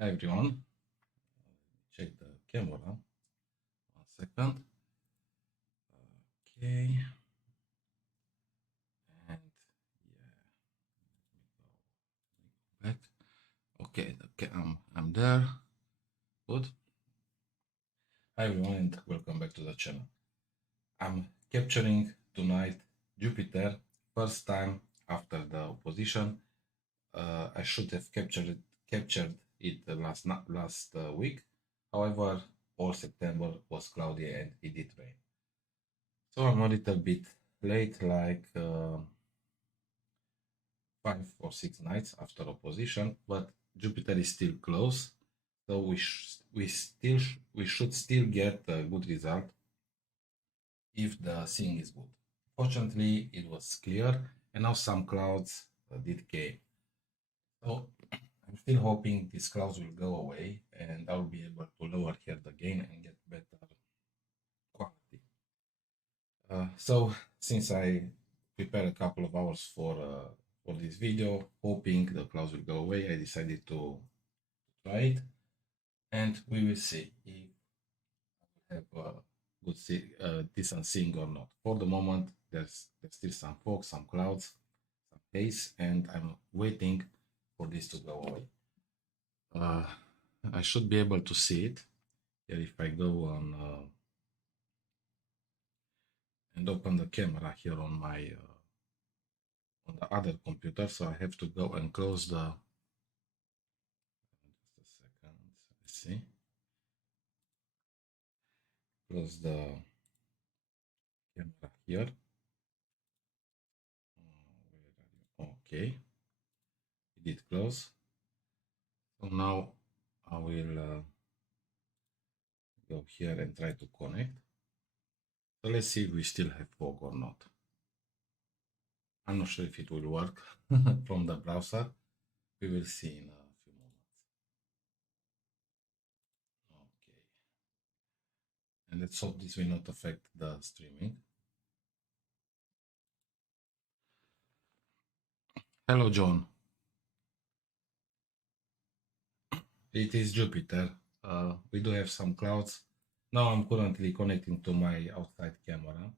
Hi everyone, check the camera, 1 second. Okay, and yeah, let me go back. Okay, I'm there. Good. Hi everyone, and welcome back to the channel. I'm capturing tonight Jupiter, first time after the opposition. I should have captured it last week. However, all September was cloudy and it did rain. So I'm a little bit late, like 5 or 6 nights after opposition, but Jupiter is still close, so we should still get a good result if the seeing is good. Fortunately, it was clear, and now some clouds did came. So I'm still hoping these clouds will go away, and I'll be able to lower here the gain and get better quality. So since I prepared a couple of hours for this video, hoping the clouds will go away, I decided to try it, and we will see if I have good decent seeing or not. For the moment, there's still some fog, some clouds, some haze, and I'm waiting for this to go away. I should be able to see it here if I go on and open the camera here on my on the other computer, so I have to go and close the. Just a second, let's see. Close the camera here. Okay, it did close. So now I will go here and try to connect. So let's see if we still have fog or not. I'm not sure if it will work from the browser. We will see in a few moments. Okay. And let's hope this will not affect the streaming. Hello, John. It is Jupiter. We do have some clouds. Now I'm currently connecting to my outside camera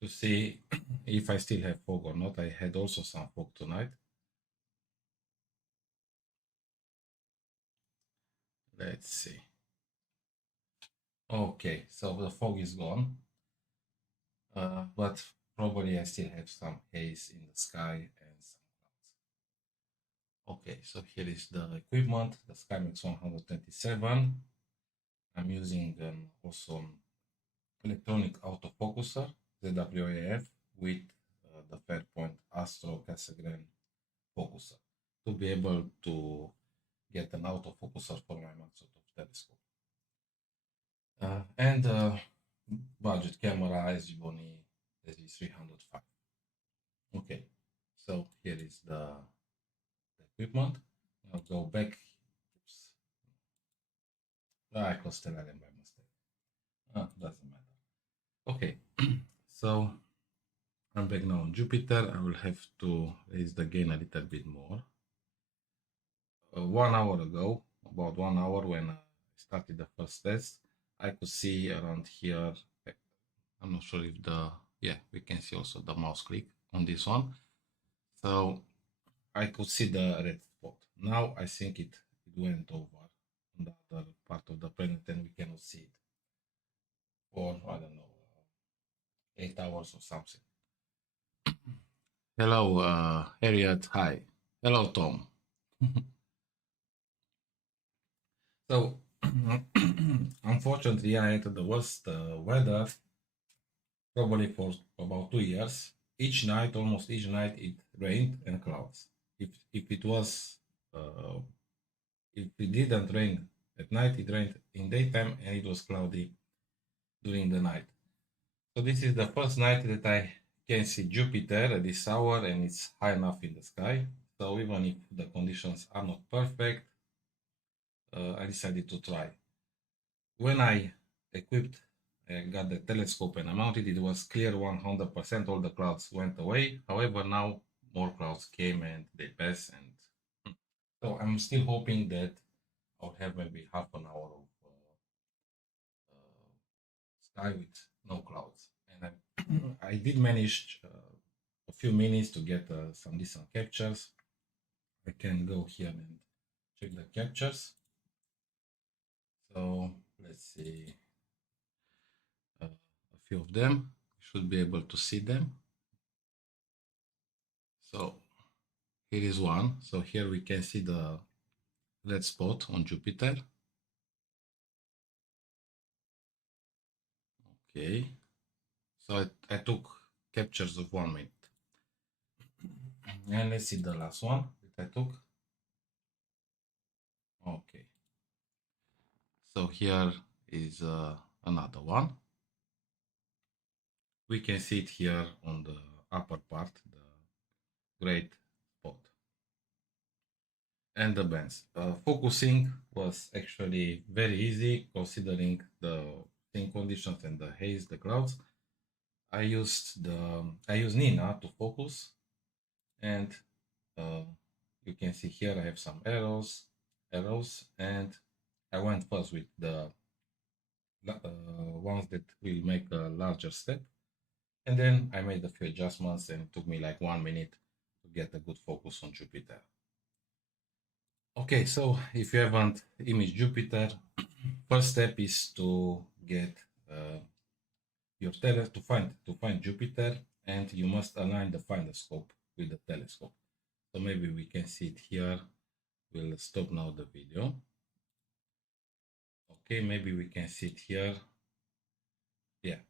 to see if I still have fog or not. I had also some fog tonight. Let's see. Okay, so the fog is gone, but probably I still have some haze in the sky and some clouds. Okay, so here is the equipment, the SkyMax 127. I'm using also electronic autofocuser, ZWO with the Fairpoint Schmidt-Cassegrain focuser to be able to get an autofocuser for my Maksutov Telescope. And budget camera SVBONY SV305. Okay, so here is the equipment. I'll go back. Oops. I closed Stellarium by mistake. Doesn't matter. Okay, so I'm back now on Jupiter. I will have to raise the gain a little bit more. 1 hour ago, about 1 hour when I started the first test, I could see around here. I'm not sure if we can see also the mouse click on this one. So I could see the red spot. Now I think it went over on the other part of the planet and we cannot see it for, I don't know, 8 hours or something. Hello, Harriet. Hi. Hello, Tom. So, unfortunately, I had the worst weather probably for about 2 years. Almost each night, it rained and clouds. If it didn't rain at night, it rained in daytime and it was cloudy during the night. So this is the first night that I can see Jupiter at this hour and it's high enough in the sky. So even if the conditions are not perfect, I decided to try. When I got the telescope and I mounted, it was clear 100%, all the clouds went away. However, now more clouds came and they passed. And So I'm still hoping that I'll have maybe half an hour of sky with no clouds. And I did manage a few minutes to get some decent captures. I can go here and check the captures. So let's see a few of them. You should be able to see them. So here is one. So here we can see the red spot on Jupiter. Okay. So I took captures of 1 minute. And let's see the last one that I took. Okay. So here is another one. We can see it here on the upper part, the great spot. And the bands. Focusing was actually very easy considering the thin conditions and the haze, the clouds. I used Nina to focus, and you can see here I have some arrows, and I went first with the ones that will make a larger step, and then I made a few adjustments, and it took me like 1 minute to get a good focus on Jupiter. Okay, so if you haven't imaged Jupiter, first step is to get your telescope to find Jupiter, and you must align the finder scope with the telescope. So maybe we can see it here. We'll stop now the video. Okay, maybe we can see it here. Yeah,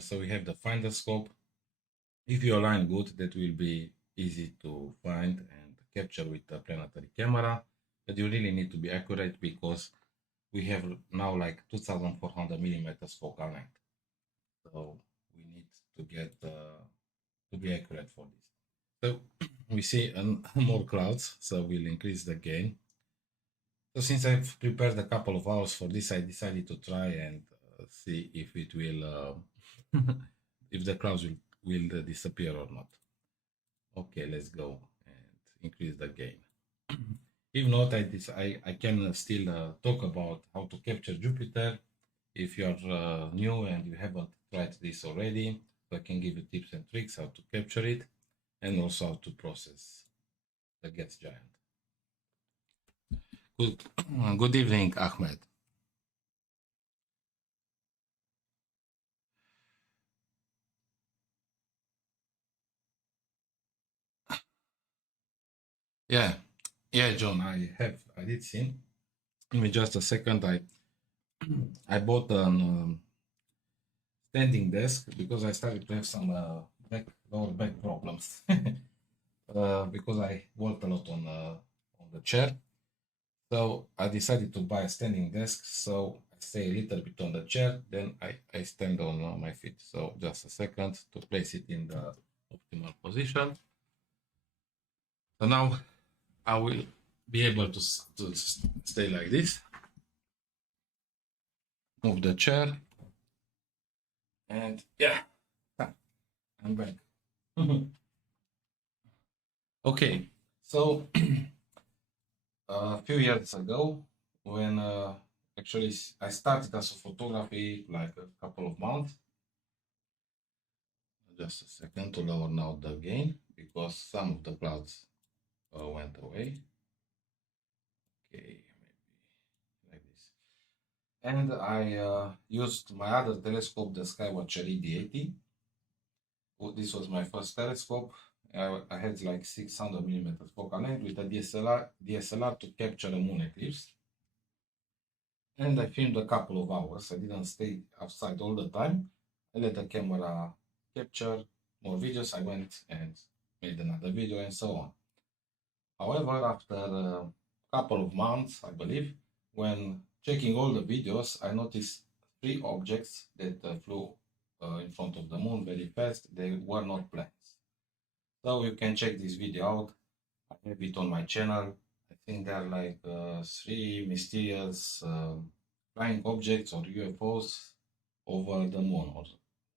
so we have the finder scope. If you align good, that will be easy to find and capture with the planetary camera, but you really need to be accurate because we have now like 2400 millimeters focal length. So we need to get to be accurate for this. So we see more clouds, so we'll increase the gain. So since I've prepared a couple of hours for this, I decided to try and see if it will, if the clouds will disappear or not. Okay, let's go and increase the gain. If not, I can still talk about how to capture Jupiter. If you are new and you haven't tried this already, so I can give you tips and tricks how to capture it and also how to process the gas giant. Good evening, Ahmed. Yeah, John, I did see. Give me just a second. I bought an standing desk because I started to have some lower back problems because I worked a lot on the chair. So I decided to buy a standing desk. So I stay a little bit on the chair, then I stand on my feet. So just a second to place it in the optimal position. So now I will be able to stay like this. Move the chair. And yeah, I'm back. Okay, so a few years ago, when actually I started as a photography like a couple of months. Just a second to lower now the gain because some of the clouds went away. Okay, maybe like this. And I used my other telescope, the Skywatcher ED OTA. This was my first telescope. I had like 600 millimeters focal length with a DSLR to capture a moon eclipse. And I filmed a couple of hours. I didn't stay outside all the time. I let the camera capture more videos. I went and made another video and so on. However, after a couple of months, I believe, when checking all the videos, I noticed 3 objects that flew in front of the moon very fast. They were not planes. So you can check this video out. I have it on my channel. I think there are like 3 mysterious flying objects or UFOs over the moon or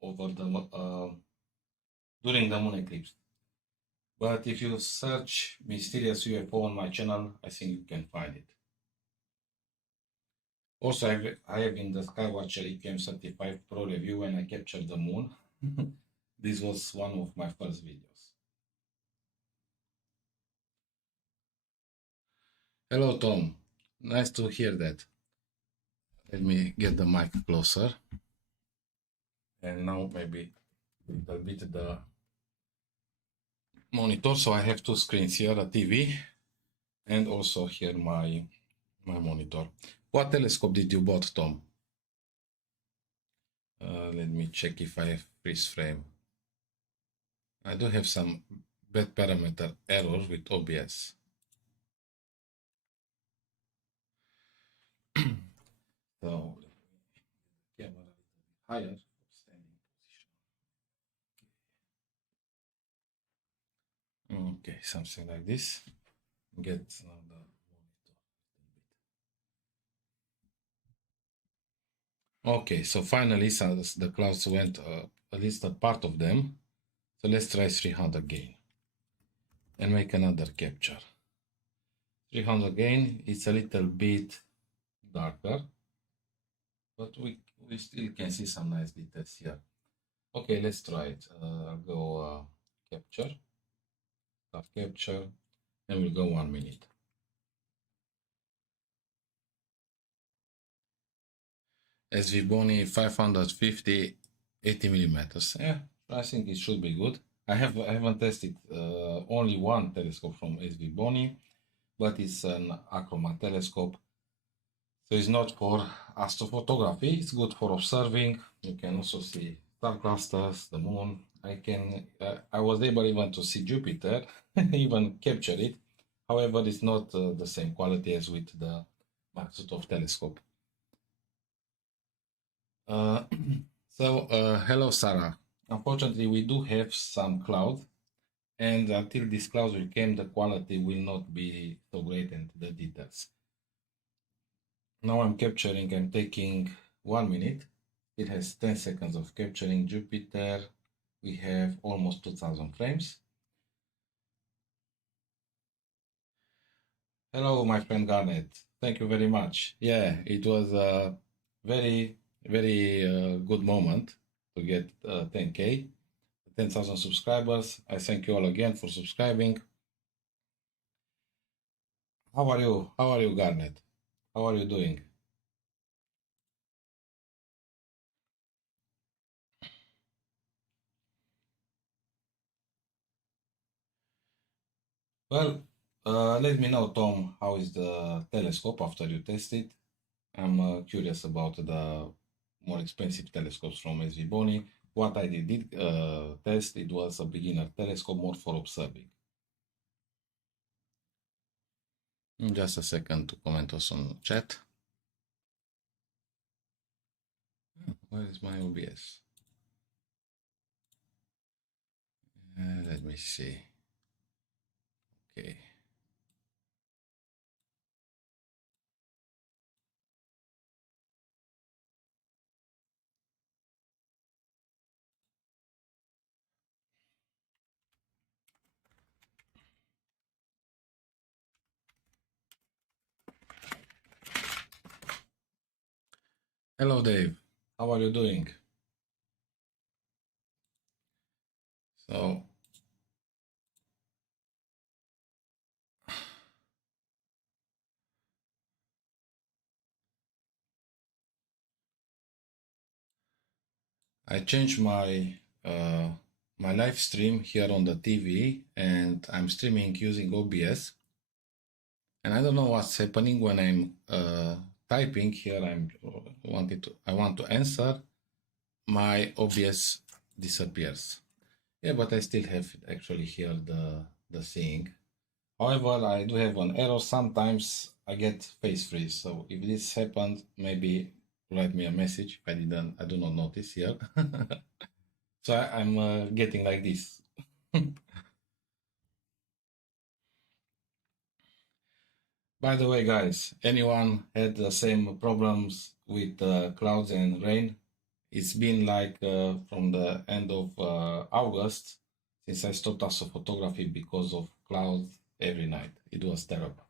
over the during the moon eclipse. But if you search mysterious UFO on my channel, I think you can find it. Also, I have in the Skywatcher EPM35 Pro review when I captured the moon. This was one of my first videos. Hello, Tom. Nice to hear that. Let me get the mic closer. And now maybe a little bit the monitor. So I have two screens here, a TV and also here my monitor. What telescope did you bought, Tom? Let me check if I have freeze frame. I do have some bad parameter error with OBS. So camera higher, standing position. Okay, something like this. Get now the monitor. Okay, so finally the clouds went at least a part of them. So let's try 300 gain and make another capture. 300 gain, it's a little bit darker, but we still can see some nice details here. Okay, let's try it. I'll go capture, start capture, and we'll go 1 minute. SVBONY 550, 80 millimeters. Yeah, I think it should be good. I haven't tested only one telescope from SVBONY, but it's an apochromat telescope. So it's not for astrophotography. It's good for observing. You can also see star clusters, the moon. I was able even to see Jupiter, even capture it. However, it's not the same quality as with the Maksutov telescope. Hello, Sarah. Unfortunately, we do have some clouds, and until these clouds will come, the quality will not be so great and the details. Now I'm capturing, I'm taking 1 minute. It has 10 seconds of capturing Jupiter. We have almost 2000 frames. Hello, my friend Garnet. Thank you very much. Yeah, it was a very good moment to get 10K, 10,000 subscribers. I thank you all again for subscribing. How are you? How are you, Garnet? How are you doing? Well, let me know, Tom, how is the telescope after you test it? I'm curious about the more expensive telescopes from SVBONY. What I did test, it was a beginner telescope more for observing. Just a second to comment also on chat. Where is my OBS? Let me see. Okay. Hello, Dave. How are you doing? So, I changed my my live stream here on the TV, and I'm streaming using OBS. And I don't know what's happening when I'm typing here. I want to answer. My OBS disappears. Yeah, but I still have actually here the thing. However, I do have an error. Sometimes I get face freeze. So if this happened, maybe write me a message. I do not notice here. So I'm getting like this. By the way, guys, anyone had the same problems with clouds and rain? It's been like from the end of August since I stopped astrophotography because of clouds every night. It was terrible.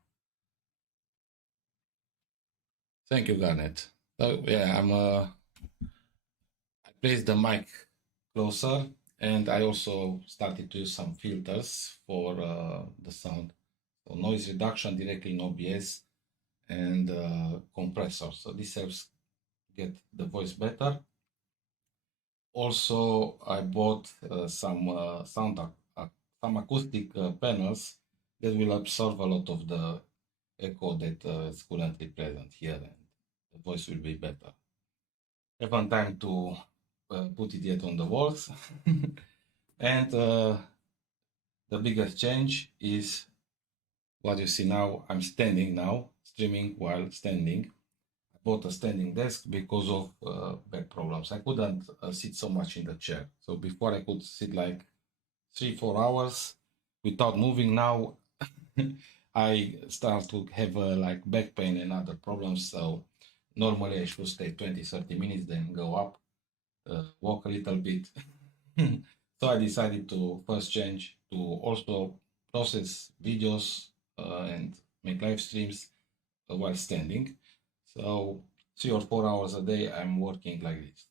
Thank you, Garnet. So yeah, I placed the mic closer, and I also started to use some filters for the sound. So noise reduction directly in OBS and compressor. So this helps get the voice better. Also, I bought some acoustic panels that will absorb a lot of the echo that is currently present here, and the voice will be better. I haven't time to put it yet on the walls. And the biggest change is what you see now. I'm standing now, streaming while standing. I bought a standing desk because of back problems. I couldn't sit so much in the chair. So before I could sit like 3-4 hours without moving. Now I start to have like back pain and other problems. So normally I should stay 20-30 minutes, then go up, walk a little bit. So I decided to first change to also process videos and make live streams while standing. So 3 or 4 hours a day I'm working like this.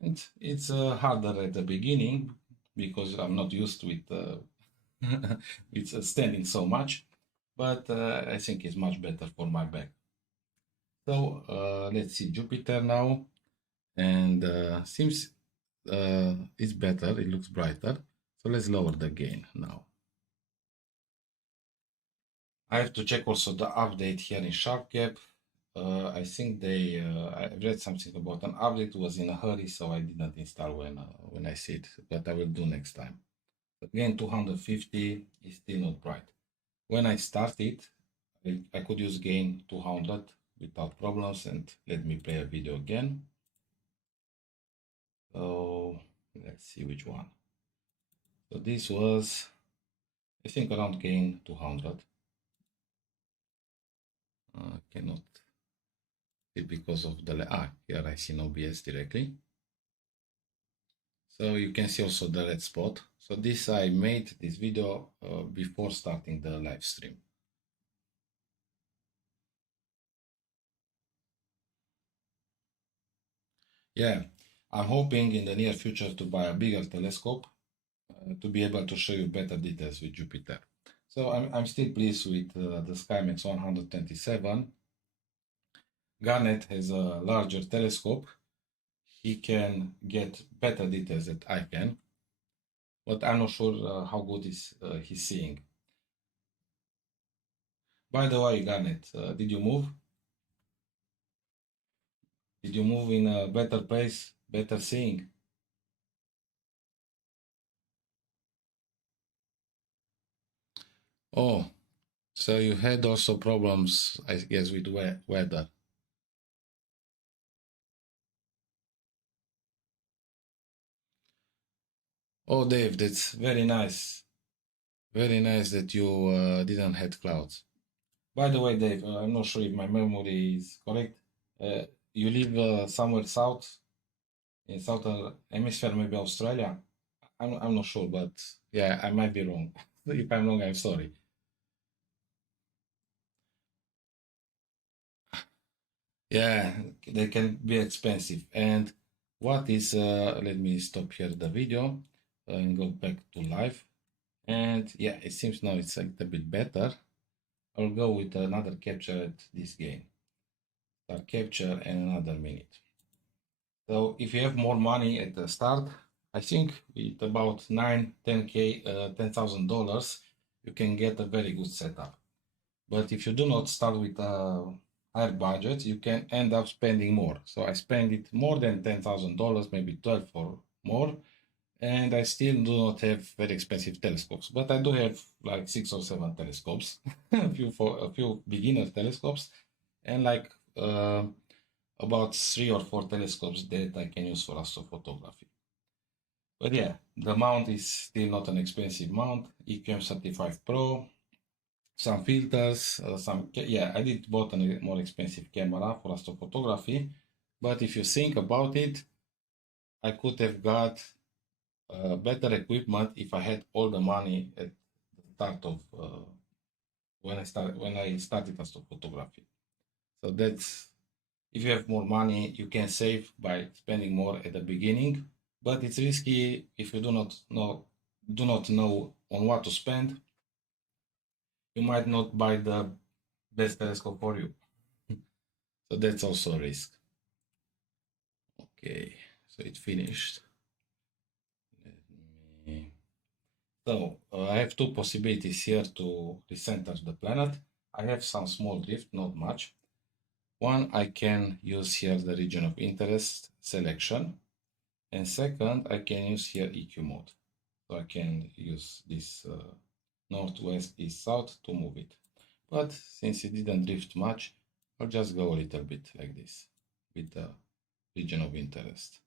And it's harder at the beginning because I'm not used with standing so much, but I think it's much better for my back. So let's see Jupiter now, and seems it's better, it looks brighter. So let's lower the gain now. I have to check also the update here in SharpCap. I think I read something about an update, was in a hurry, so I didn't install when I see it, but I will do next time. Again, 250 is still not bright. When I started, I could use gain 200 without problems, and let me play a video again. So let's see which one. So this was, I think, around gain 200. Cannot see because of the here I see no OBS directly. So you can see also the red spot. So this I made this video before starting the live stream. Yeah, I'm hoping in the near future to buy a bigger telescope to be able to show you better details with Jupiter. So I'm still pleased with the SkyMax 127. Garnet has a larger telescope. He can get better details than I can, but I'm not sure how good is he's seeing. By the way, Garnet, did you move? Did you move in a better place, better seeing? Oh, so you had also problems, I guess, with weather. Oh, Dave, that's very nice. Very nice that you didn't have clouds. By the way, Dave, I'm not sure if my memory is correct. You live somewhere south, in southern hemisphere, maybe Australia. I'm not sure, but yeah, I might be wrong. If I'm wrong, I'm sorry. Yeah, they can be expensive. And what is, let me stop here the video and go back to live. And yeah, it seems now it's a little bit better. I'll go with another capture at this game. Start capture and another minute. So if you have more money at the start, I think with about $10,000, you can get a very good setup. But if you do not start with a higher budget, you can end up spending more. So I spend it more than $10,000, maybe 12 or more, and I still do not have very expensive telescopes. But I do have like 6 or 7 telescopes, a few beginner telescopes, and like about 3 or 4 telescopes that I can use for astrophotography. But yeah, the mount is still not an expensive mount. EQM35 Pro, some filters, I did bought a more expensive camera for astrophotography. But if you think about it, I could have got better equipment if I had all the money at the start of when I started astrophotography. So that's, if you have more money, you can save by spending more at the beginning, but it's risky if you do not know on what to spend. You might not buy the best telescope for you. So that's also a risk. Okay, so it finished. So I have two possibilities here to recenter the planet. I have some small drift, not much. One, I can use here the region of interest selection. And second, I can use here EQ mode. So I can use this northwest, east, south to move it. But since it didn't drift much, I'll just go a little bit like this with the region of interest.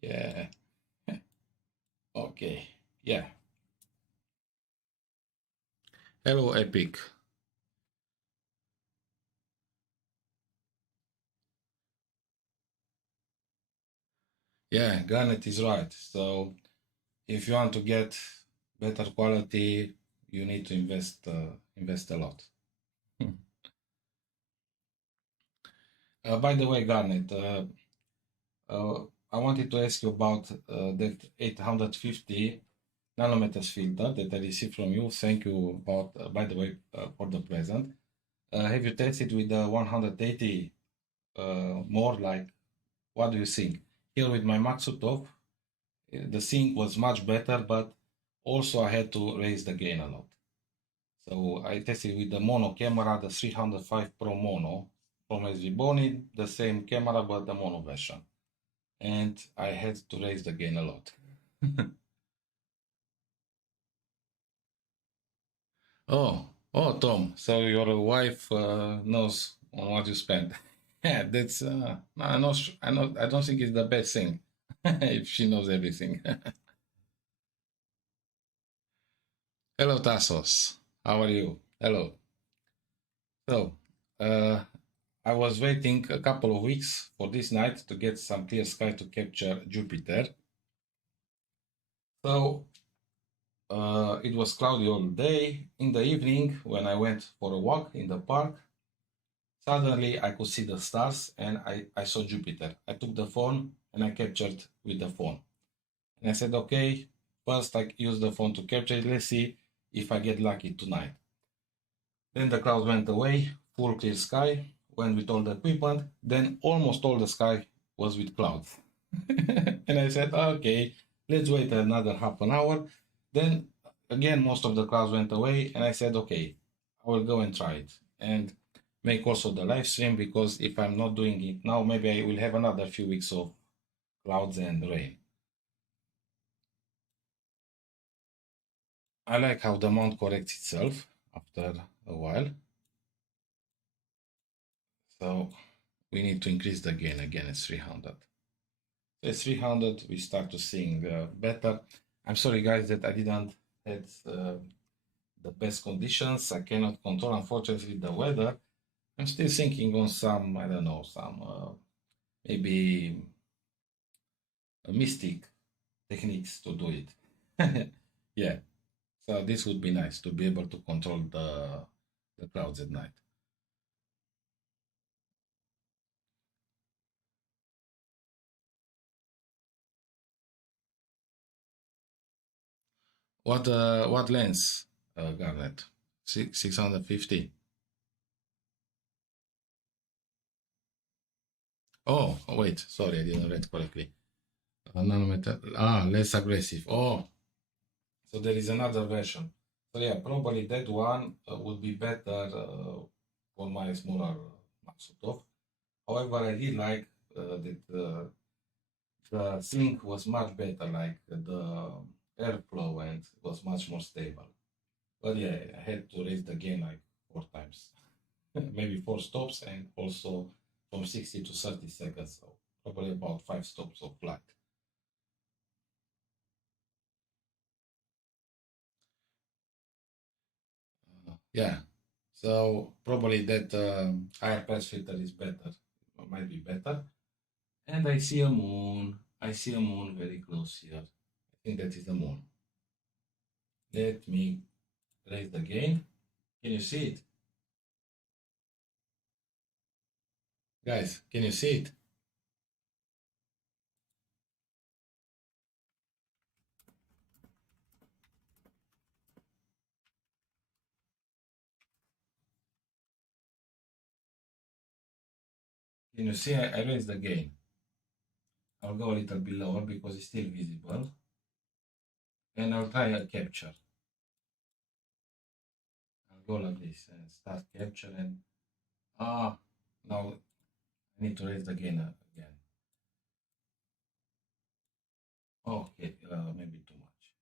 Yeah. Okay. Yeah. Hello, Epic. Yeah, Garnet is right. So if you want to get better quality, you need to invest a lot. By the way, Garnet, I wanted to ask you about that 850 nanometers filter that I received from you. Thank you about, by the way, for the present. Have you tested with the 180 more? Like, what do you think? Here with my Maksutov, the sync was much better, but also I had to raise the gain a lot. So I tested with the mono camera, the 305 Pro Mono from SVBONY, the same camera, but the mono version. And I had to raise the gain a lot. Oh, Tom, so your wife knows on what you spend. Yeah, that's, I don't think it's the best thing if she knows everything. Hello, Tassos. How are you? Hello. So, I was waiting a couple of weeks for this night to get some clear sky to capture Jupiter. So, it was cloudy all day. In the evening, when I went for a walk in the park, suddenly I could see the stars and I saw Jupiter. I took the phone and I captured with the phone. And I said, okay, first I use the phone to capture it. Let's see if I get lucky tonight. Then the clouds went away, full clear sky, went with all the equipment. Then almost all the sky was with clouds. And I said, okay, let's wait another half an hour. Then again, most of the clouds went away. And I said, okay, I will go and try it. And make also the live stream, because if I'm not doing it now, maybe I will have another few weeks of clouds and rain. I like how the mount corrects itself after a while. So we need to increase the gain again at 300. So at 300, we start to seeing better. I'm sorry, guys, that I didn't have the best conditions. I cannot control, unfortunately, the weather. I'm still thinking on some, I don't know, some maybe mystic techniques to do it. Yeah. So this would be nice to be able to control the clouds at night. What lens, Garnet? 650. Oh, wait, sorry, I didn't read correctly. Nanometer. Less aggressive. Oh, so there is another version. So yeah, probably that one would be better for my smaller Maksutov. However, I did like that the sync was much better, like the airflow, and was much more stable. But yeah, I had to raise the gain like 4 times, maybe 4 stops, and also from 60 to 30 seconds, so probably about 5 stops of flight. Yeah, so probably that higher pass filter is better, might be better. And I see a moon. I see a moon very close here. I think that is the moon. Let me raise the gain. Can you see it? Guys, can you see it? Can you see I raised the gain? I'll go a little bit lower because it's still visible. And I'll try a capture. I'll go like this and start capture and now I need to raise the gain again. Okay, maybe too much.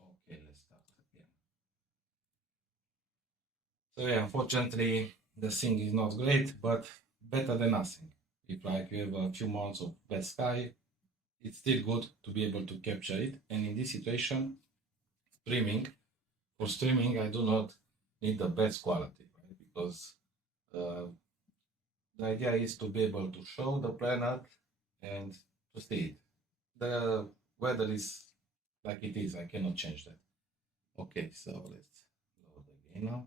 Okay, let's start again. So yeah, unfortunately the thing is not great, but better than nothing. If like you have a few months of bad sky, it's still good to be able to capture it. And in this situation, for streaming, I do not need the best quality, right? Because the idea is to be able to show the planet and to see it. The weather is like it is. I cannot change that. Okay, so let's load again now.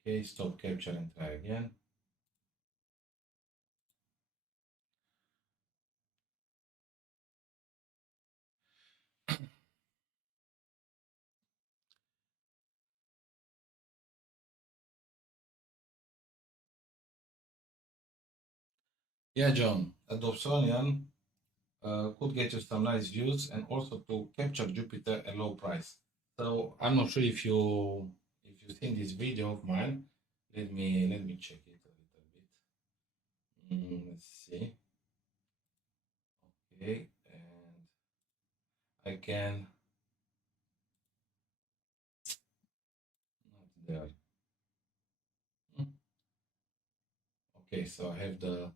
Okay, stop capture and try again. Yeah, John, Adaptation could get you some nice views and also to capture Jupiter at low price. So I'm not sure if you've seen this video of mine. Let me check it a little bit. Let's see. Okay, and I can not there. Okay, so I have the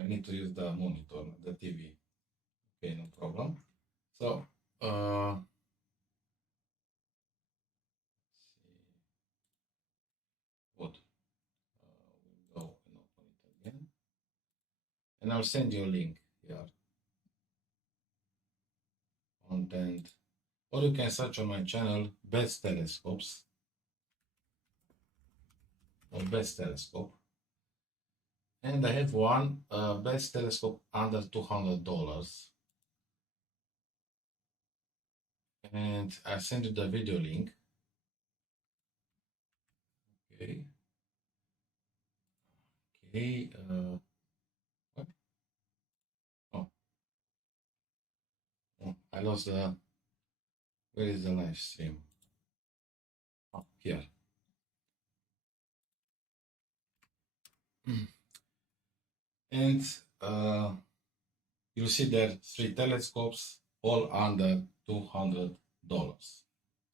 I need to use the monitor, the TV. Okay, no problem. So good. We'll go and open it again. And I'll send you a link here. Content. Or you can search on my channel best telescopes or best telescope. And I have one best telescope under $200. And I send you the video link. Okay. Okay. What? Oh. Oh, I lost the. Where is the live stream? Oh, here. And you see there 3 telescopes, all under $200.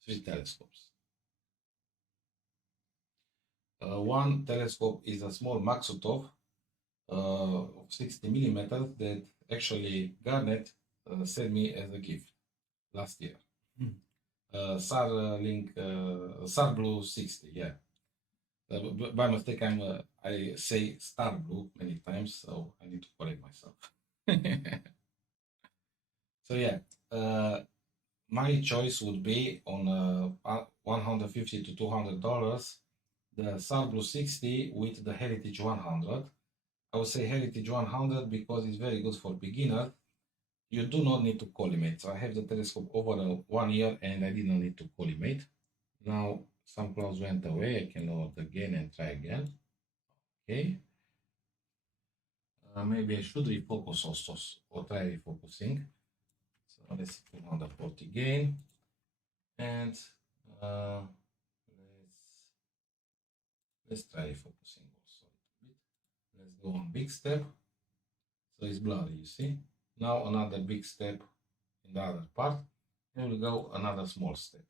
3 telescopes. One telescope is a small Maksutov of 60 millimeters that actually Garnet sent me as a gift last year. SAR Blue 60, yeah. By mistake, I say Star Blue many times, so I need to correct myself. So yeah, my choice would be on $150 to $200, the SAR Blue 60 with the Heritage 100. I would say Heritage 100 because it's very good for beginners. You do not need to collimate. So I have the telescope over 1 year and I didn't need to collimate. Now some clouds went away. I can load again and try again. Okay. Maybe I should refocus also or try refocusing. So let's see 240 gain. And let's try refocusing also a little bit. Let's go on big step. So it's blurry, you see. Now another big step in the other part, and we'll go another small step.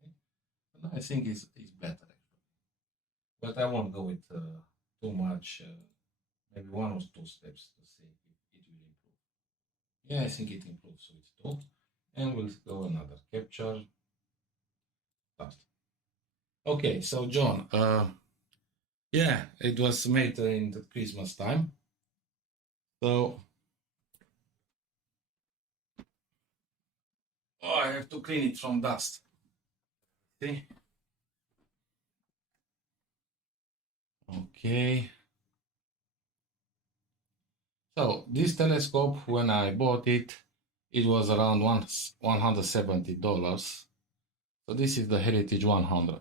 Okay? And I think it's better actually, but I won't go with too much. Maybe 1 or 2 steps to see if it will improve. Yeah, I think it improves with 2, and we'll go another capture. Start. Okay, so John, Yeah, it was made in the Christmas time. So, oh, I have to clean it from dust. See? Okay. So this telescope, when I bought it, it was around $170. So this is the Heritage 100.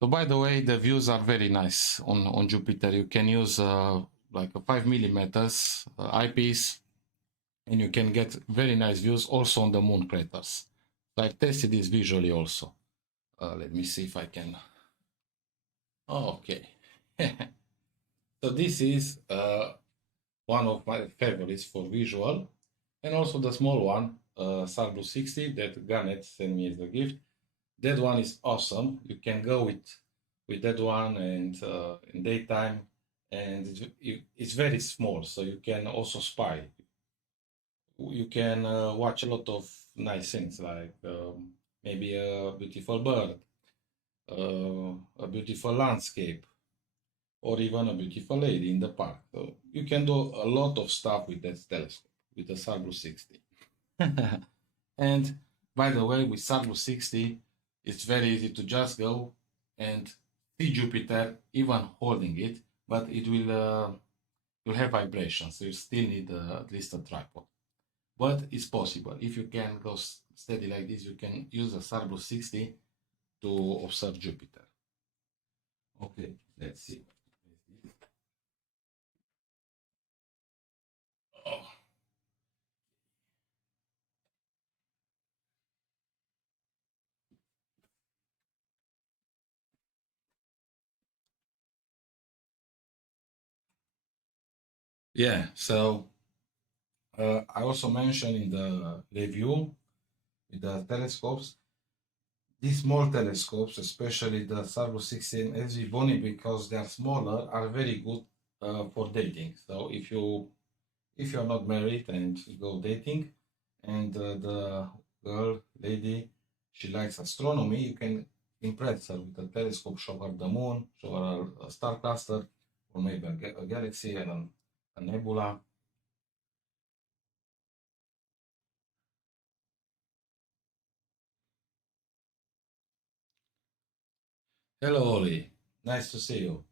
So by the way, the views are very nice on Jupiter. You can use like a 5 millimeters eyepiece, and you can get very nice views also on the moon craters. So I tested this visually also. Let me see if I can. Oh, okay. So this is one of my favorites for visual, and also the small one, Sarblue 60 that Garnet sent me as a gift. That one is awesome. You can go with that one and in daytime, and it's very small, so you can also spy. You can watch a lot of nice things like maybe a beautiful bird, a beautiful landscape, or even a beautiful lady in the park. So you can do a lot of stuff with that telescope, with the Sarblue 60. And by the way, with Sarblue 60, it's very easy to just go and see Jupiter, even holding it, but it will have vibrations, so you still need at least a tripod. But it's possible. If you can go steady like this, you can use a Sarblue 60 to observe Jupiter. Okay, let's see. Oh. Yeah, so I also mentioned in the review with the telescopes, these small telescopes, especially the Sarblue 60 and SVBONY, because they are smaller, are very good for dating. So if you're not married and you go dating, and the girl, lady, she likes astronomy, you can impress her with a telescope, show her the moon, show her a star cluster, or maybe a galaxy and a nebula. Hello, Oli. Nice to see you.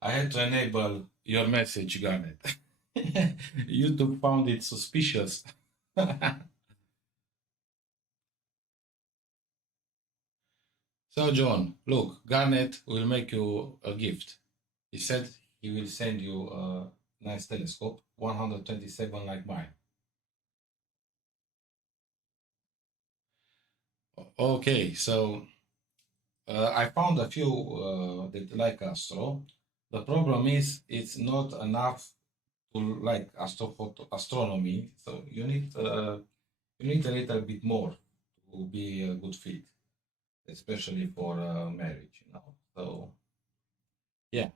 I had to enable your message, Garnet. YouTube found it suspicious. So, John, look, Garnet will make you a gift. He said he will send you a nice telescope, 127 like mine. Okay, so I found a few that like Astro. The problem is it's not enough to like astronomy, so you need a little bit more to be a good fit, especially for marriage, you know. So yeah,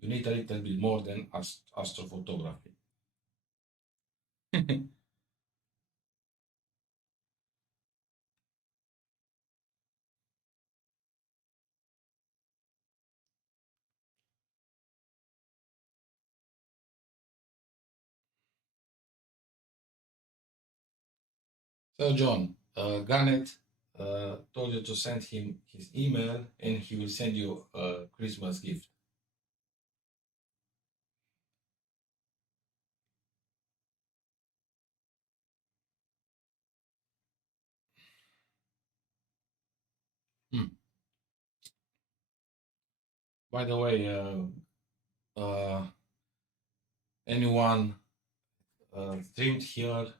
you need a little bit more than astrophotography. So John, Garnet told you to send him his email, and he will send you a Christmas gift. Hmm. By the way, anyone streamed here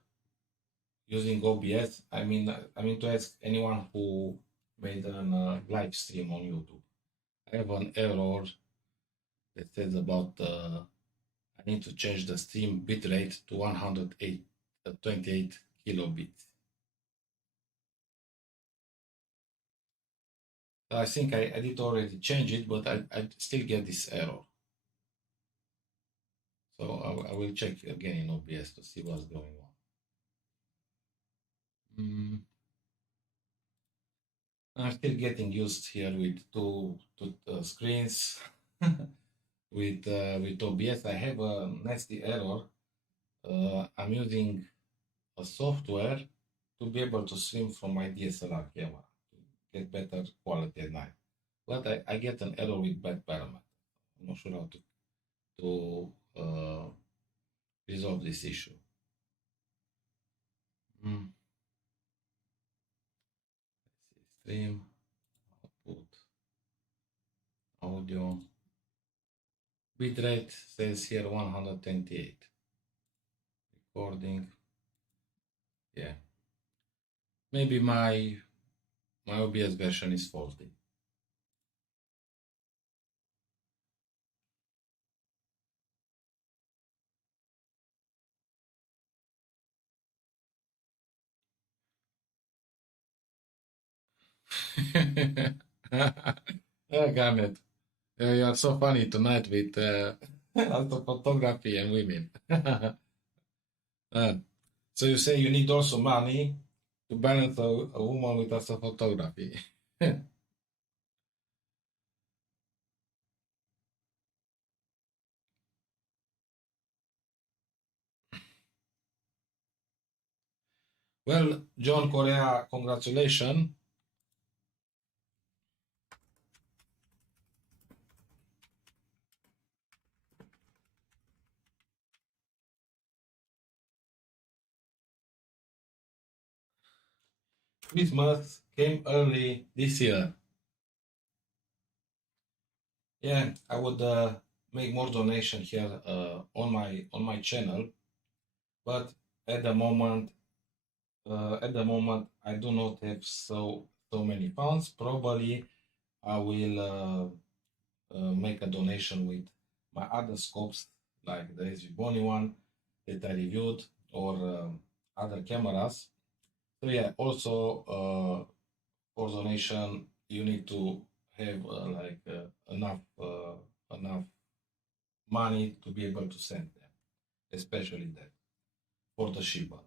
using OBS? I mean to ask anyone who made an live stream on YouTube. I have an error that says about I need to change the stream bitrate to 128 kilobits. I think I did already change it, but I still get this error. So I will check again in OBS to see what's going on. I'm still getting used here with two screens. With OBS, I have a nasty error. I'm using a software to be able to stream from my DSLR camera to get better quality at night. But I get an error with bad parameter. I'm not sure how to resolve this issue. Let's see, stream, output, audio. Bitrate says here 128. Recording. Yeah. Maybe my OBS version is faulty. Oh, Garnet, you are so funny tonight with photography and women. So you say you need also money to balance a woman with astrophotography. Well, John Correa, congratulations. Christmas came early this year. Yeah, I would make more donation here on my channel, but at the moment I do not have so many funds. Probably I will make a donation with my other scopes like the SVBONY one that I reviewed or other cameras. So yeah, also for donation you need to have enough money to be able to send them, especially that for the shipment.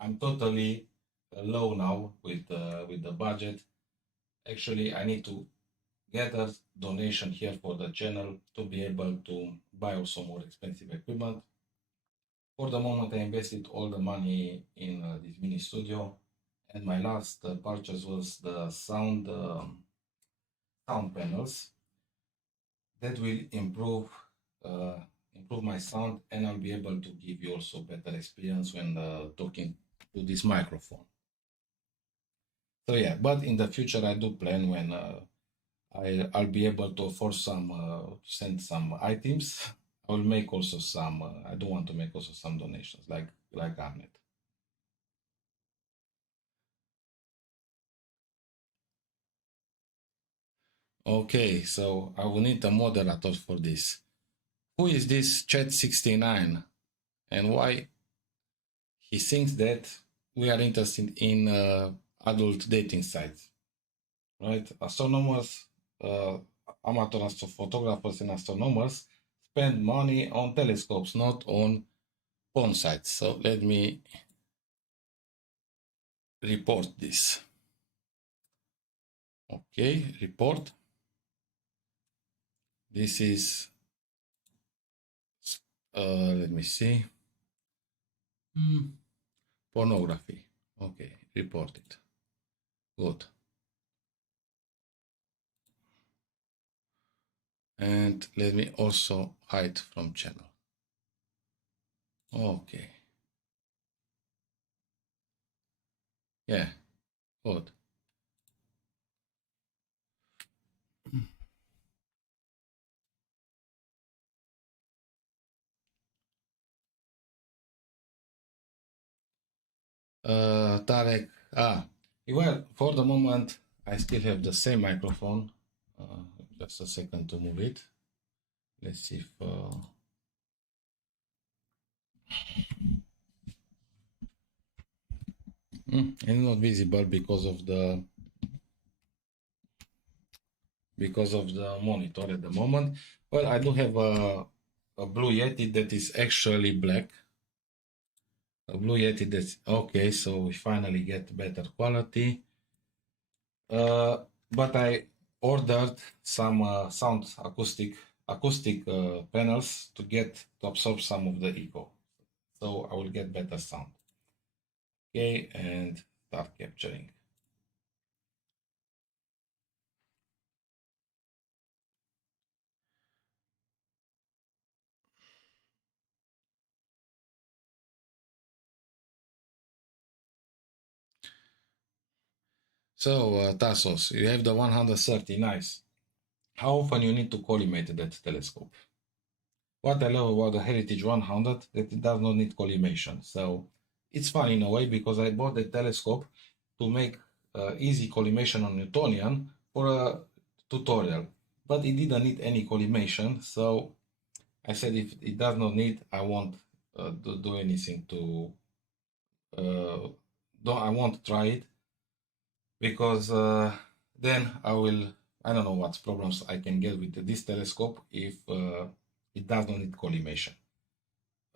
I'm totally low now with the budget. Actually, I need to gather donation here for the channel to be able to buy also more expensive equipment. For the moment, I invested all the money in this mini studio, and my last purchase was the sound panels that will improve my sound, and I'll be able to give you also better experience when talking to this microphone. So yeah, but in the future I do plan when I'll be able to afford some send some items. I will make also some. I do want to make also some donations like Garnet. Okay, so I will need a moderator for this. Who is this Chat69 and why he thinks that we are interested in adult dating sites, right? Astronomers, amateur astrophotographers and astronomers spend money on telescopes, not on porn sites. So let me report this. Okay, report. This is, let me see. Pornography. Okay, report it. Good. And let me also hide from channel. Okay. Yeah, good. Tarek, well, for the moment, I still have the same microphone. Just a second to move it. Let's see if it's not visible because of the monitor at the moment. Well, I do have a a Blue Yeti that is actually black. A Blue Yeti that's okay, so we finally get better quality. But I ordered some sound acoustic panels to absorb some of the echo, so I will get better sound. Okay, and start capturing. So, Tassos, you have the 130, nice. How often you need to collimate that telescope? What I love about the Heritage 100 that it does not need collimation. So it's fun in a way because I bought the telescope to make easy collimation on Newtonian for a tutorial, but it didn't need any collimation. So I said if it does not need, I won't do anything to. I won't try it because then I don't know what problems I can get with this telescope if it does not need collimation.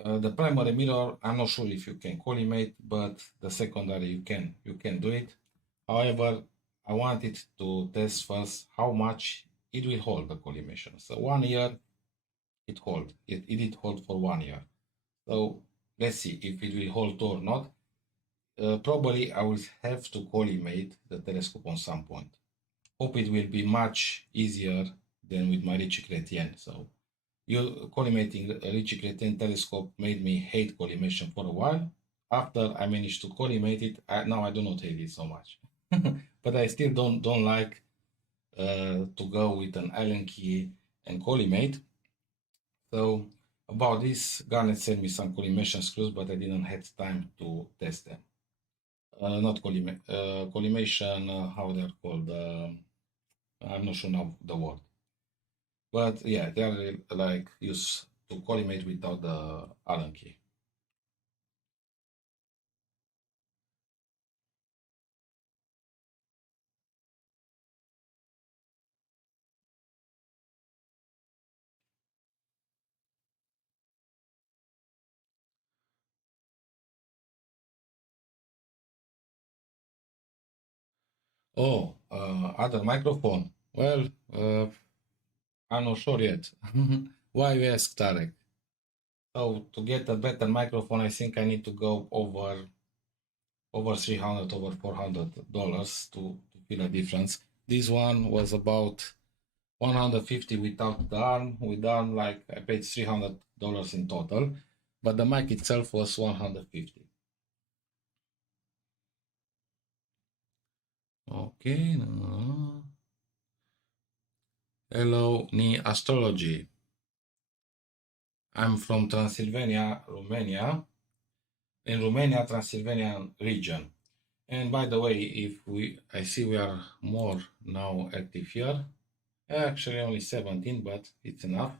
The primary mirror, I'm not sure if you can collimate, but the secondary you can do it. However, I wanted to test first how much it will hold the collimation. So 1 year it did hold for 1 year. So let's see if it will hold or not. Probably I will have to collimate the telescope on some point. Hope it will be much easier than with my Ritchie-Chrétien. So collimating a Ritchie-Chrétien telescope made me hate collimation for a while. After I managed to collimate it, now I do not hate it so much. But I still don't like to go with an Allen key and collimate. So about this, Garnet sent me some collimation screws, but I didn't have time to test them. Not collimation, how they're called. I'm not sure now the word. But yeah, they are like used to collimate without the Allen key. Oh, other microphone. Well, I'm not sure yet. Why you ask, Tarek? So to get a better microphone, I think I need to go over 300, over $400 to feel a difference. This one was about 150 without the arm. With the arm, like I paid $300 in total, but the mic itself was 150. Okay. Hello, Ni Astrology. I'm from Transylvania, Romania. In Romania, Transylvanian region. And by the way, I see we are more now active here. Actually, only 17, but it's enough.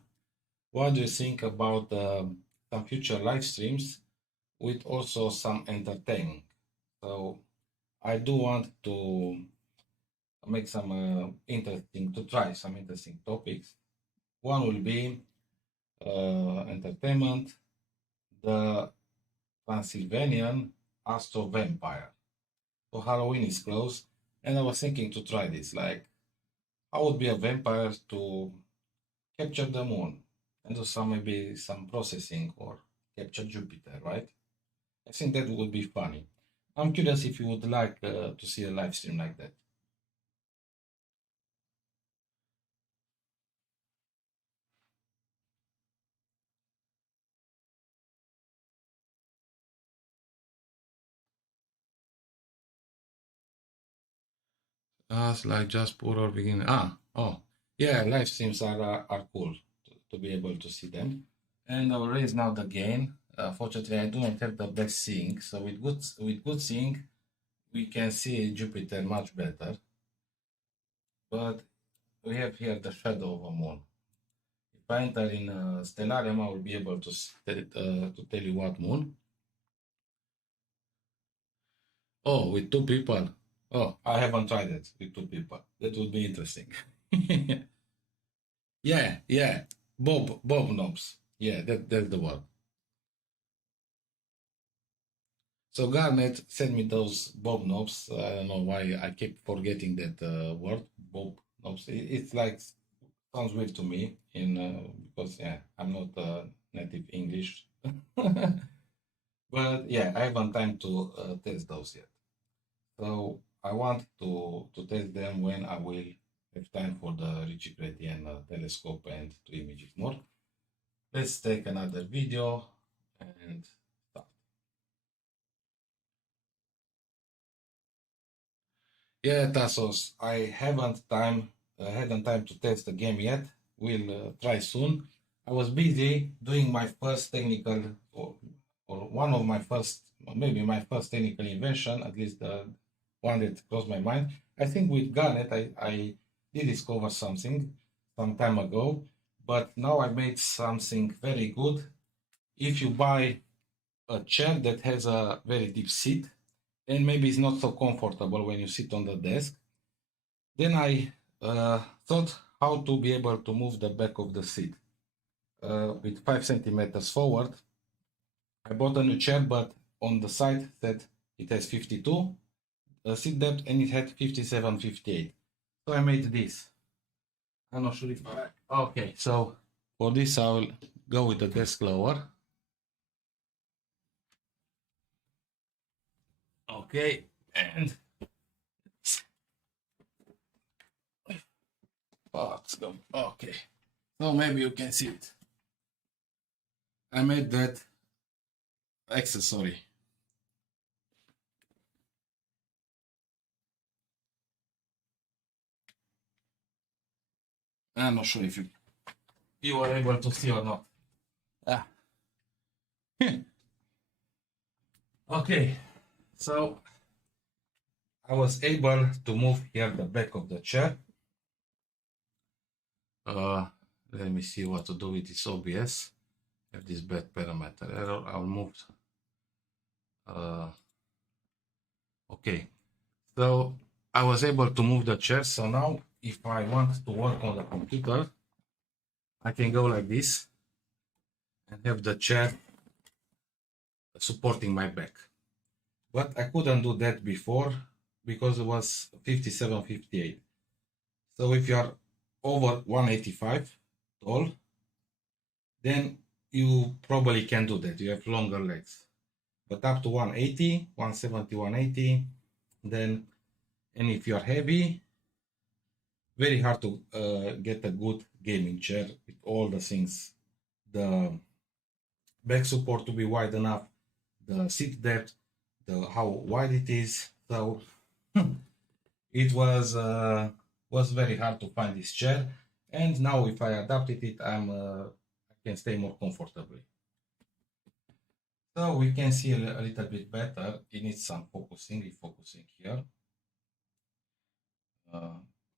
What do you think about some future live streams with also some entertaining? So I do want to make some try some interesting topics. One will be entertainment, the Transylvanian Astro Vampire. So Halloween is close, and I was thinking to try this. Like, I would be a vampire to capture the moon and do maybe some processing or capture Jupiter, right? I think that would be funny. I'm curious if you would like to see a live stream like that. That's like just poor or beginning. Yeah, live streams are cool to be able to see them. And I will raise now the gain. Fortunately, I do not have the best seeing, so with good seeing, we can see Jupiter much better. But we have here the shadow of a moon. If I enter in Stellarium, I will be able to tell you what moon. Oh, with two people. Oh, I haven't tried it with two people. That would be interesting. Yeah, Bob Knobs. Yeah, that's the word. So Garnet sent me those bob knobs. I don't know why I keep forgetting that word, bob knobs. It's like sounds weird to me in because yeah, I'm not native English. But yeah, I haven't time to test those yet. So I want to test them when I will have time for the Ritchie-Chrétien telescope and to image it more. Let's take another video and start. Yeah, Tassos, I hadn't time to test the game yet. We'll try soon. I was busy doing my first technical, or one of my first, maybe my first technical invention, at least the one that crossed my mind. I think with Garnet, I did discover something some time ago, but now I made something very good. If you buy a chair that has a very deep seat, and maybe it's not so comfortable when you sit on the desk, then I thought how to be able to move the back of the seat. With 5 centimeters forward, I bought a new chair, but on the side said it has 52 seat depth and it had 57, 58. So I made this. I'm not sure if okay, so for this I will go with the desk lower. Okay, and let's go. Okay, so maybe you can see it. I made that accessory. I'm not sure if you are able to see or not. Ah. Okay, so I was able to move here the back of the chair. Let me see what to do with this OBS. I have this bad parameter error. I'll move. Okay, so I was able to move the chair. So now if I want to work on the computer, I can go like this and have the chair supporting my back. But I couldn't do that before because it was 57, 58. So if you are over 185 tall, then you probably can do that. You have longer legs. But up to 180, 170, 180, then, and if you are heavy, very hard to get a good gaming chair with all the things. The back support to be wide enough, the seat depth, how wide it is. So it was very hard to find this chair, and now if I adapted it, I can stay more comfortably. So we can see a little bit better. It needs some focusing, refocusing here.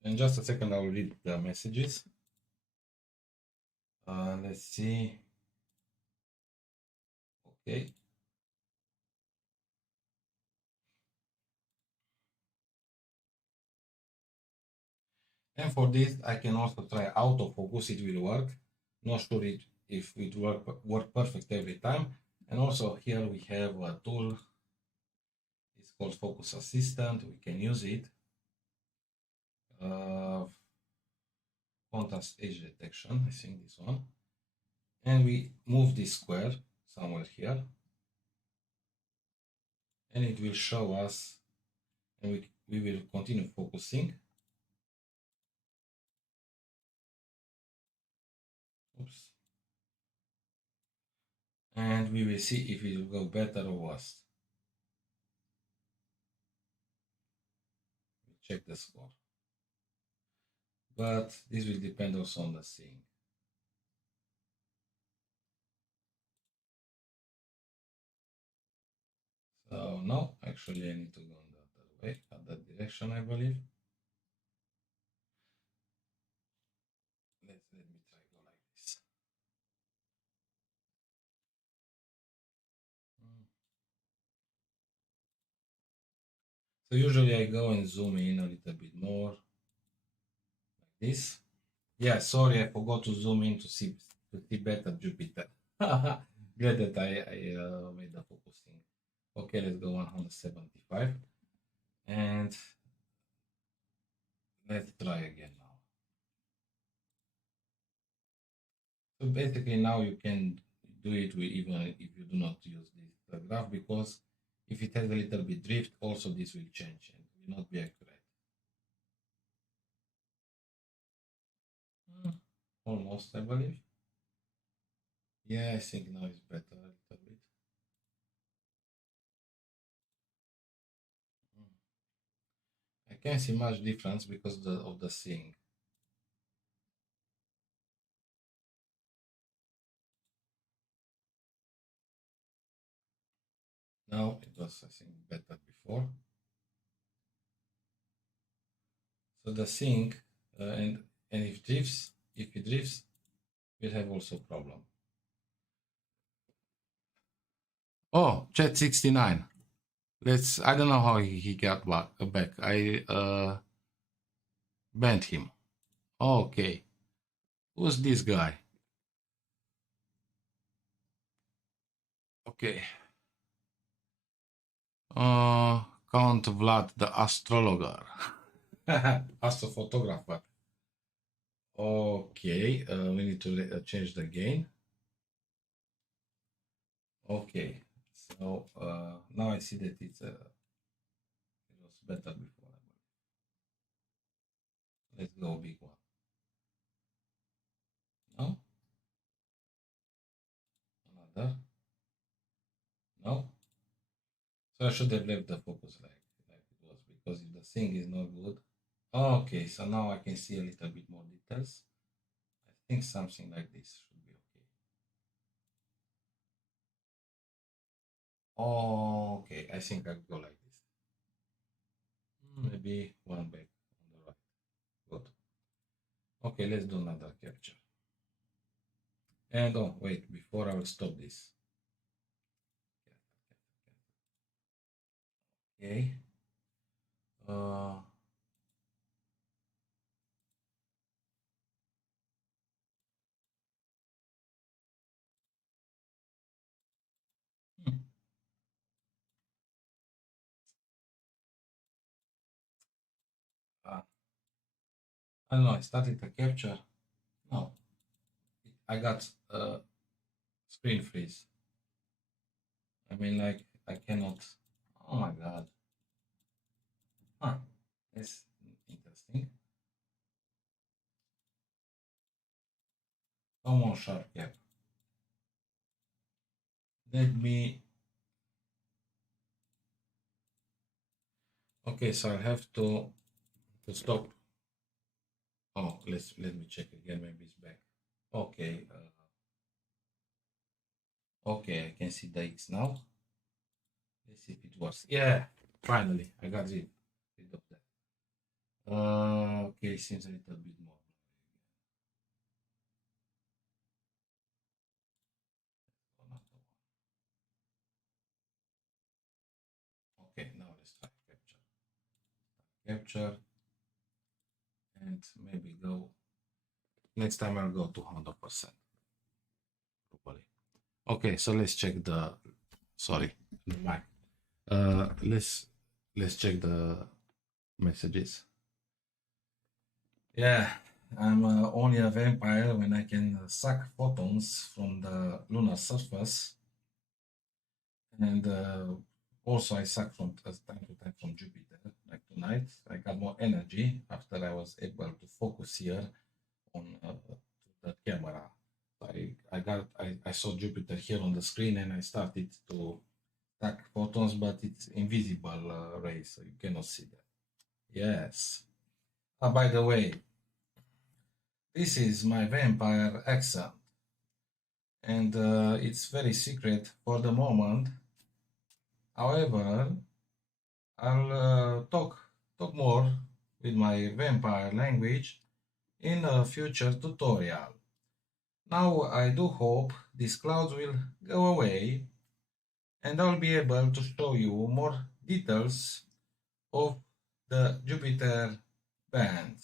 In just a second, I will read the messages. Let's see. Okay. And for this, I can also try autofocus. It will work. Not sure if it work perfect every time. And also here we have a tool. It's called Focus Assistant. We can use it. Contrast edge detection. I think this one. And we move this square somewhere here. And it will show us, and we will continue focusing. Oops. And we will see if it will go better or worse. Check the score. But this will depend also on the seeing. So no, actually I need to go in the other way, that direction, I believe. Let me try go like this. So usually I go and zoom in a little bit more, like this. Yeah, sorry, I forgot to zoom in to see to see better Jupiter. Glad that I made the focusing. Okay, let's go 175. And let's try again now. So basically now you can do it with, even if you do not use this graph, because if it has a little bit drift, also this will change and will not be accurate. Almost, I believe. Yeah, I think now it's better a little bit. I can't see much difference because of the seeing. Now it was, I think, better before. So the seeing and if it drifts, we'll have also problem. Oh, Chat 69. I don't know how he got back. I banned him. Okay. Who's this guy? Okay. Count Vlad the astrologer. Astrophotographer. Okay, we need to change the gain. Okay, so now I see that it was better before. Let's go big one. No? Another? No? So I should have left the focus like it was, because if the thing is not good. Okay, so now I can see a little bit more details. I think something like this should be okay. Okay, I think I'll go like this. Maybe one back on the right. Good. Okay, let's do another capture. And oh, wait, before I will stop this. Okay. I don't know, I started the capture. No, I got screen freeze. I mean, like, I cannot. Oh my god. Huh, that's interesting. Come on, sharp cap. Let me. Okay, so I have to stop. Oh, let me check again. Maybe it's back. Okay. Okay, I can see the X now. Let's see if it works. Yeah, finally, I got rid of that. Okay, seems a little bit more. Okay, now let's try capture, and maybe go. Next time I'll go to 100%. Probably. Okay, so let's check the. Sorry, the mic. Let's check the messages. Yeah, I'm only a vampire when I can suck photons from the lunar surface, and also I suck from time to time from Jupiter. Like tonight, I got more energy after I was able to focus here on the camera. I saw Jupiter here on the screen, and I started to suck photons, but it's invisible rays, so you cannot see that. Yes. By the way, this is my vampire accent, and it's very secret for the moment. However, I'll talk more with my vampire language in a future tutorial. Now I do hope these clouds will go away, and I'll be able to show you more details of the Jupiter band.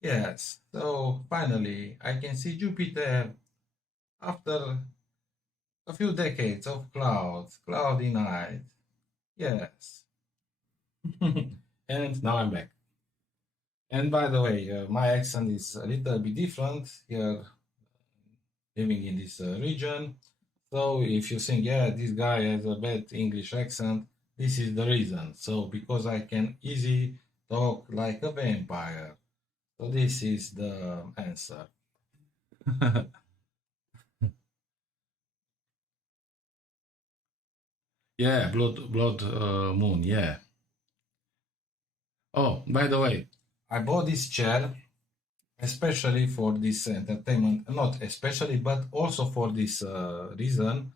Yes, so finally I can see Jupiter after a few decades of clouds, cloudy night. Yes. And now I'm back. And by the way, my accent is a little bit different here, living in this region. So if you think, yeah, this guy has a bad English accent, this is the reason. So because I can easily talk like a vampire. So this is the answer. Yeah, blood moon, yeah. Oh, by the way, I bought this chair especially for this entertainment, not especially, but also for this reason,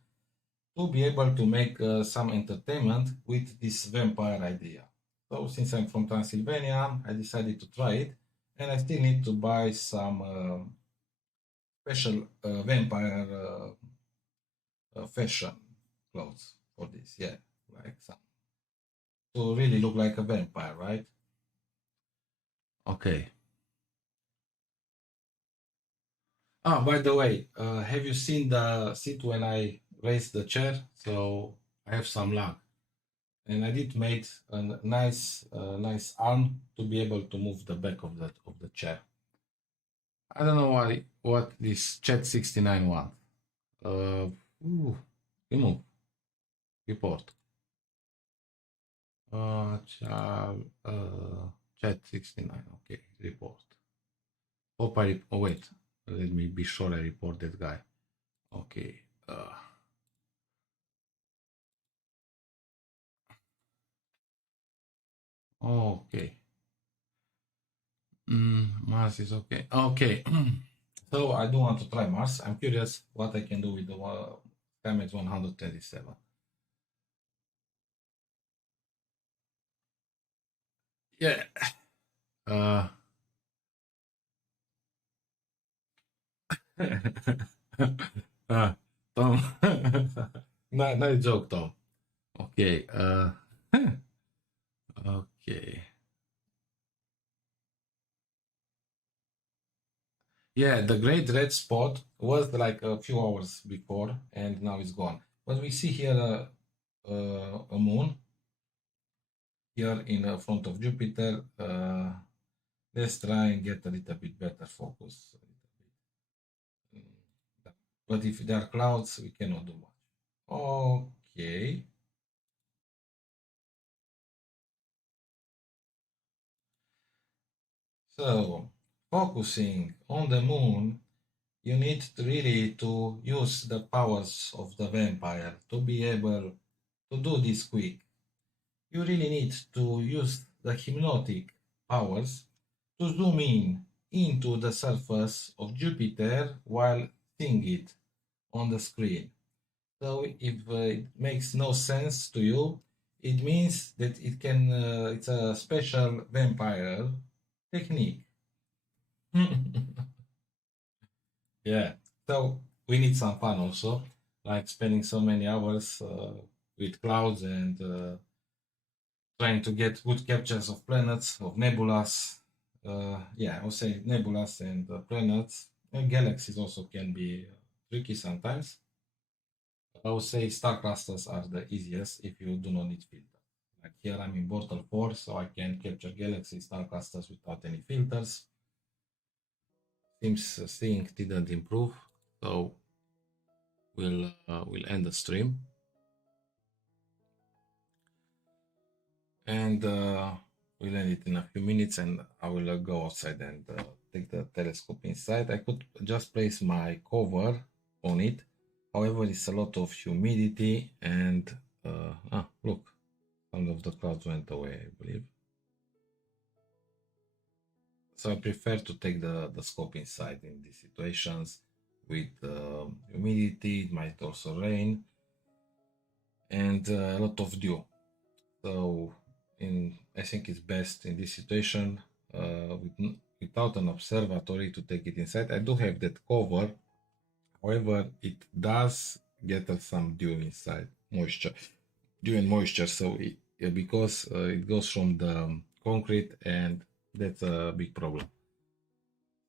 to be able to make some entertainment with this vampire idea. So since I'm from Transylvania, I decided to try it, and I still need to buy some special vampire fashion clothes for this. Yeah, like some to really look like a vampire, right? Okay. Ah, by the way, have you seen the seat when I raised the chair? So I have some lag, and I did made a nice arm to be able to move the back of the chair. I don't know what this chat 69 wants. Remove report. Chat 69. Okay, report. Hope oh wait. Let me be sure I report that guy. Okay. Okay. Mars is okay. Okay. So I do want to try Mars. I'm curious what I can do with the SkyMax 127. Yeah. Tom. Nice joke, Tom. Okay. Okay. Yeah, the great red spot was like a few hours before, and now it's gone. But we see here a moon here in front of Jupiter. Let's try and get a little bit better focus. But if there are clouds, we cannot do much. Okay. So, focusing on the moon, you need to really to use the powers of the vampire to be able to do this quick. You really need to use the hypnotic powers to zoom in into the surface of Jupiter while seeing it on the screen. So if it makes no sense to you, it means that it's a special vampire technique. Yeah, so we need some fun also, like spending so many hours with clouds and trying to get good captures of planets, of nebulas. Yeah, I would say nebulas and planets. And galaxies also can be tricky sometimes. I would say star clusters are the easiest if you do not need filters. Like here I'm in Bottle 4, so I can capture galaxy star clusters without any filters. Seems sync didn't improve, so we'll end the stream. And we'll end it in a few minutes, and I will go outside and take the telescope inside. I could just place my cover on it. However, it's a lot of humidity, and look, some of the clouds went away, I believe. So I prefer to take the scope inside in these situations with humidity. It might also rain and a lot of dew. So I think it's best in this situation without an observatory to take it inside. I do have that cover. However, it does get some dew inside, dew and moisture. So because it goes from the concrete, and that's a big problem.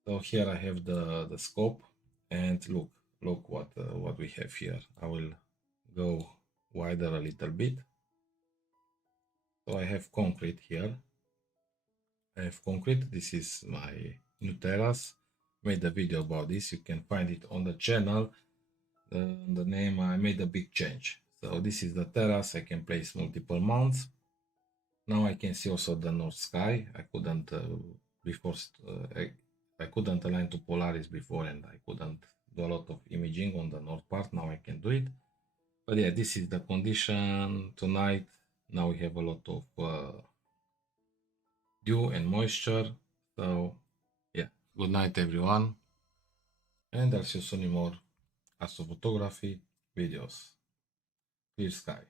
So here I have the scope, and look, look what we have here. I will go wider a little bit. So I have concrete here. I have concrete. This is my new terrace. Made a video about this. You can find it on the channel. The name, I made a big change. So this is the terrace. I can place multiple mounts. Now I can see also the north sky. I couldn't before. I couldn't align to Polaris before, and I couldn't do a lot of imaging on the north part. Now I can do it. But yeah, this is the condition tonight. Now we have a lot of dew and moisture. So yeah, good night everyone, and I'll see you soon in more astrophotography videos. Clear sky.